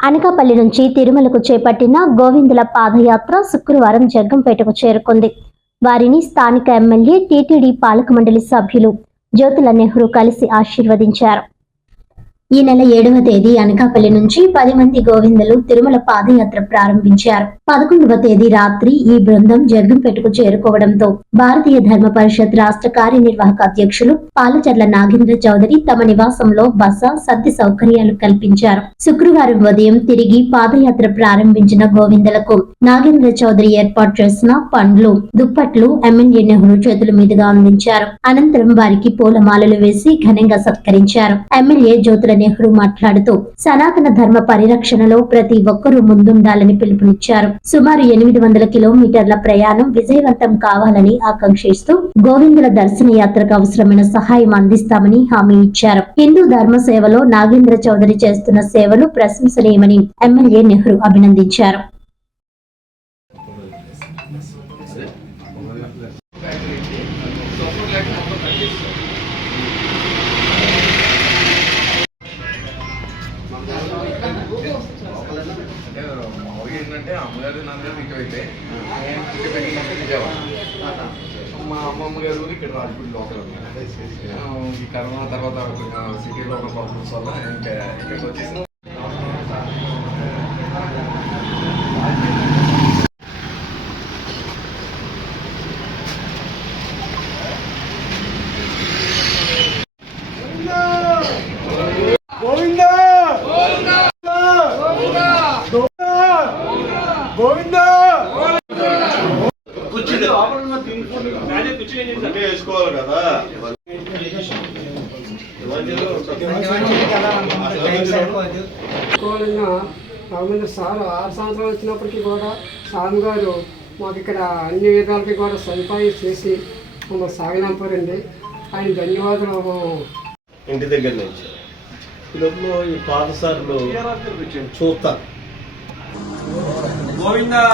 అనకాపల్లి నుంచి తిరుమలకు చేపట్టిన గోవిందుల పాదయాత్ర శుక్రవారం జగ్గంపేటకు చేరుకుంది. వారిని స్థానిక ఎమ్మెల్యే టీటీడీ పాలక మండలి సభ్యులు జ్యోతుల నెహ్రూ కలిసి ఆశీర్వదించారు. ఈ నెల 7వ తేదీ అనకాపల్లి నుంచి 10 మంది గోవిందులు తిరుమల పాదయాత్ర ప్రారంభించారు. 11వ తేదీ రాత్రి ఈ బృందం జగ్గంపేటకు చేరుకోవడంతో భారతీయ ధర్మ పరిషత్ రాష్ట్ర కార్యనిర్వాహక అధ్యక్షులు పాలచర్ల నాగేంద్ర చౌదరి తమ నివాసంలో బస, సద్ది సౌకర్యాలు కల్పించారు. శుక్రవారం ఉదయం తిరిగి పాదయాత్ర ప్రారంభించిన గోవిందులకు నాగేంద్ర చౌదరి ఏర్పాటు చేసిన పండ్లు, దుప్పట్లు ఎమ్మెల్యే నెహ్రూ చేతుల మీదుగా అందించారు. అనంతరం వారికి పూలమాలలు వేసి ఘనంగా సత్కరించారు. ఎమ్మెల్యే జ్యోతుల నెహ్రూ మాట్లాడుతూ సనాతన ధర్మ పరిరక్షణలో ప్రతి ఒక్కరూ ముందుండాలని పిలుపునిచ్చారు. సుమారు 800 కిలోమీటర్ల ప్రయాణం విజయవంతం కావాలని ఆకాంక్షిస్తూ గోవిందుల దర్శన యాత్రకు అవసరమైన సహాయం అందిస్తామని హామీ ఇచ్చారు. హిందూ ధర్మ సేవలో నాగేంద్ర చౌదరి చేస్తున్న సేవలు ప్రశంసనీయమని ఎమ్మెల్యే నెహ్రూ అభినందించారు. ఏంటంటే అమ్మగారు నాన్నగారు ఇటువైతే నేను పెట్టినట్టు విజయవాడ, మా అమ్మమ్మ గారు ఇక్కడ రాజపూడి లోకల్. ఈ కరోనా తర్వాత సిటీలో ఉన్న ప్రాబ్లమ్స్ వల్ల ఇంకా ఇక్కడికి వచ్చేసి వేసుకోవాలి కదా. సార్ 6 సంవత్సరాలు వచ్చినప్పటికీ కూడా స్వామి గారు మాకు ఇక్కడ అన్ని విధాలకి కూడా సదుపాయం చేసి మమ్మల్ని సాగనంపారండి. ఆయన ధన్యవాదాలు. ఇంటి దగ్గర నుంచి లోపల ఈ పాదసారులు చూస్తారు. గోవిందా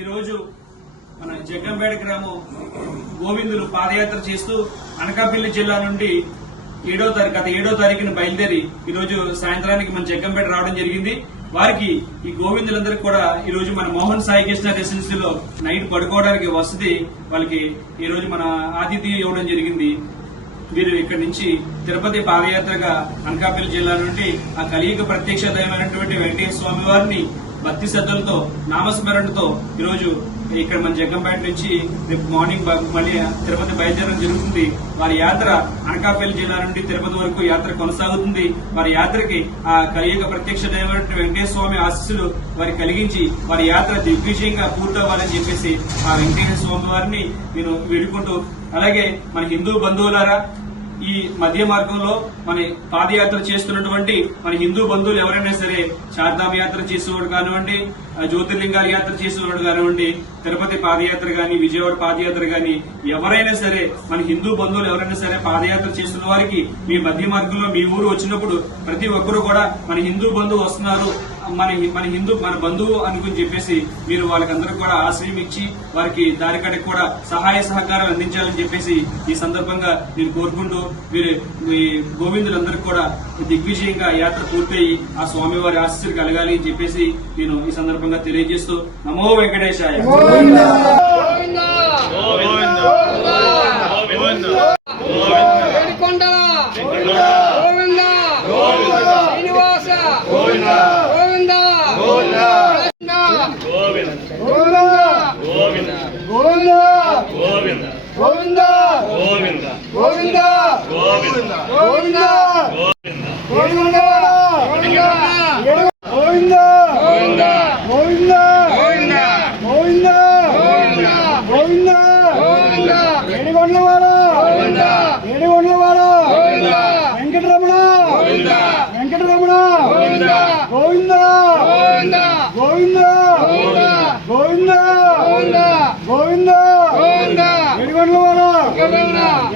ఈరోజు మన జగ్గంపేట గ్రామం గోవిందులు పాదయాత్ర చేస్తూ అనకాపల్లి జిల్లా నుండి గత 7వ తారీఖున బయలుదేరి ఈరోజు సాయంత్రానికి మన జగ్గంపేట రావడం జరిగింది. వారికి ఈ గోవిందులందరికీ కూడా ఈ రోజు మన మోహన్ సాయి కృష్ణ రెసిడెన్సీలో నైట్ పడుకోవడానికి వసతి వాళ్ళకి ఈ రోజు మన ఆతిథ్యం ఇవ్వడం జరిగింది. వీరు ఇక్కడి నుంచి తిరుపతి పాదయాత్రగా అనకాపల్లి జిల్లా నుండి ఆ కలియుగ ప్రత్యక్ష దైవమైనటువంటి వెంకటేశ్వర స్వామి వారిని భక్తి శ్రద్ధలతో నామస్మరణతో ఈరోజు ఇక్కడ మన జగ్గంపేట నుంచి రేపు మార్నింగ్ మళ్ళీ తిరుపతి బయలుదేరడం జరుగుతుంది. వారి యాత్ర అనకాపల్లి జిల్లా నుండి తిరుపతి వరకు యాత్ర కొనసాగుతుంది. వారి యాత్రకి ఆ కలియుగ ప్రత్యక్ష దైవమైనటువంటి వెంకటేశ్వర స్వామి ఆశీస్సులు వారి కలిగించి వారి యాత్ర దిగ్విజయంగా పూర్తవ్వాలని చెప్పేసి ఆ వెంకటేశ్వర స్వామి వారిని నేను వేడుకుంటూ, అలాగే మన హిందూ బంధువులారా, ఈ మధ్య మార్గంలో మన పాదయాత్ర చేస్తున్నటువంటి మన హిందూ బంధువులు ఎవరైనా సరే చార్ధామ్ యాత్ర చేసేవాడు కానివ్వండి, జ్యోతిర్లింగాల యాత్ర చేసేవాడు కానివ్వండి, తిరుపతి పాదయాత్ర గాని, విజయవాడ పాదయాత్ర గాని, ఎవరైనా సరే మన హిందూ బంధువులు ఎవరైనా సరే పాదయాత్ర చేస్తున్న వారికి మీ మధ్య మార్గంలో మీ ఊరు వచ్చినప్పుడు ప్రతి ఒక్కరు కూడా మన హిందూ బంధువు వస్తున్నారు, మన బంధువు అనుకుని చెప్పేసి మీరు వాళ్ళకందరూ కూడా ఆశ్రయం ఇచ్చి వారికి దారికడికి కూడా సహాయ సహకారాలు అందించాలని చెప్పేసి ఈ సందర్భంగా నేను కోరుకుంటూ మీ గోవిందులందరికీ కూడా దిగ్విజయంగా యాత్ర పూర్తయి ఆ స్వామివారి ఆశీస్సులు కలగాలి అని చెప్పేసి నేను ఈ సందర్భంగా తెలియజేస్తూ నమో వెంకటేశాయ.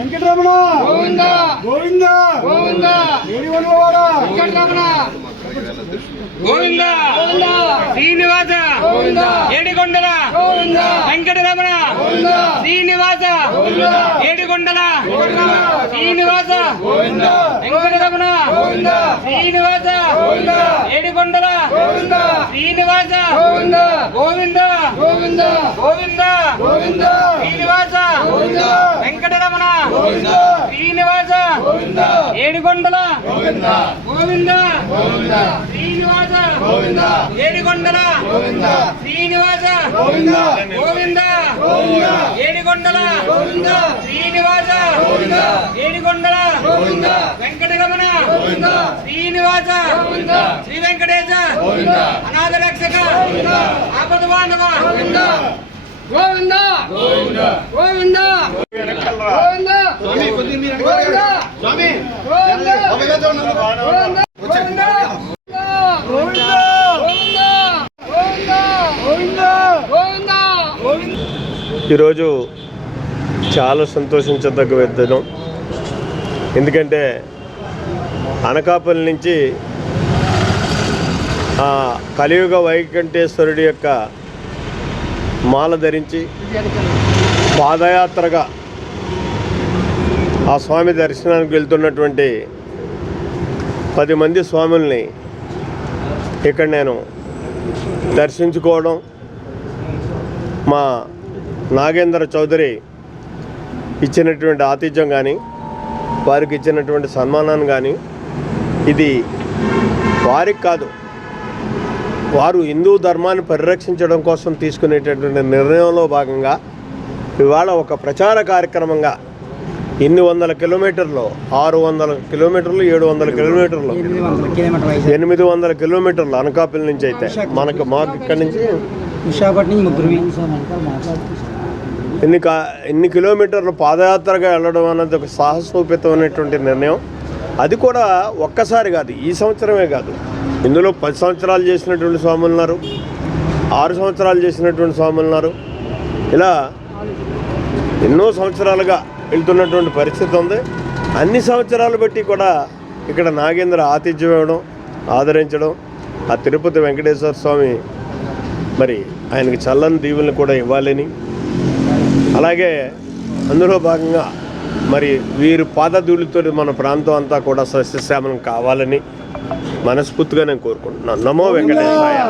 వెంకటరమణ గోవింద గోవింద గోవింద శ్రీనివాస ఏడికొండల వెంకటరమణ శ్రీనివాస ఏడికొండల శ్రీనివాస వెంకటరమణ శ్రీనివాస ఏడికొండల శ్రీనివాస గోవింద గోవింద శ్రీనివాస వెంకటరమణ శ్రీనివాస ఏడికొండల గోవింద శ్రీనివాస ఏడికొండల శ్రీనివాస గోవింద ఏడికొండల శ్రీనివాస ఏడికొండల వెంకటరమణ శ్రీనివాస శ్రీ వెంకటేశ అనాథ రక్షక ఆపద బాంధవ గోవింద గోవింద గోవింద ఈరోజు చాలా సంతోషించదగ్గ దినం. ఎందుకంటే అనకాపల్లి నుంచి కలియుగ వైకంఠేశ్వరుడి యొక్క మాల ధరించి పాదయాత్రగా ఆ స్వామి దర్శనానికి వెళ్తున్నటువంటి 10 మంది స్వాముల్ని ఇక్కడ నేను దర్శించుకోవడం, మా నాగేంద్ర చౌదరి ఇచ్చినటువంటి ఆతిథ్యం కానీ, వారికి ఇచ్చినటువంటి సన్మానాన్ని కానీ, ఇది వారికి కాదు, వారు హిందూ ధర్మాన్ని పరిరక్షించడం కోసం తీసుకునేటటువంటి నిర్ణయంలో భాగంగా ఇవాళ ఒక ప్రచార కార్యక్రమంగా ఇన్ని వందల కిలోమీటర్లు, 600 కిలోమీటర్లు, 700 కిలోమీటర్లు, 800 కిలోమీటర్లు అనకాపల్లి నుంచి అయితే మాకు ఇక్కడి నుంచి ఇన్ని కిలోమీటర్లు పాదయాత్రగా వెళ్ళడం అనేది ఒక సాహసోపేతమైనటువంటి నిర్ణయం. అది కూడా ఒక్కసారి కాదు, ఈ సంవత్సరమే కాదు, ఇందులో 10 సంవత్సరాలు చేసినటువంటి స్వాములు ఉన్నారు, 6 సంవత్సరాలు చేసినటువంటి స్వాములు ఉన్నారు. ఇలా ఎన్నో సంవత్సరాలుగా వెళ్తున్నటువంటి పరిస్థితి ఉంది. అన్ని సంవత్సరాలు బట్టి కూడా ఇక్కడ నాగేంద్ర ఆతిథ్యం ఇవ్వడం, ఆదరించడం, ఆ తిరుపతి వెంకటేశ్వర స్వామి మరి ఆయనకి చల్లని దీవులను కూడా ఇవ్వాలని, అలాగే అందులో భాగంగా మరి వీరు పాదధూళితో మన ప్రాంతం అంతా కూడా సస్యశ్యామలం కావాలని మనస్ఫూర్తిగా నేను కోరుకుంటున్నాను. నమో వెంకటేశాయ.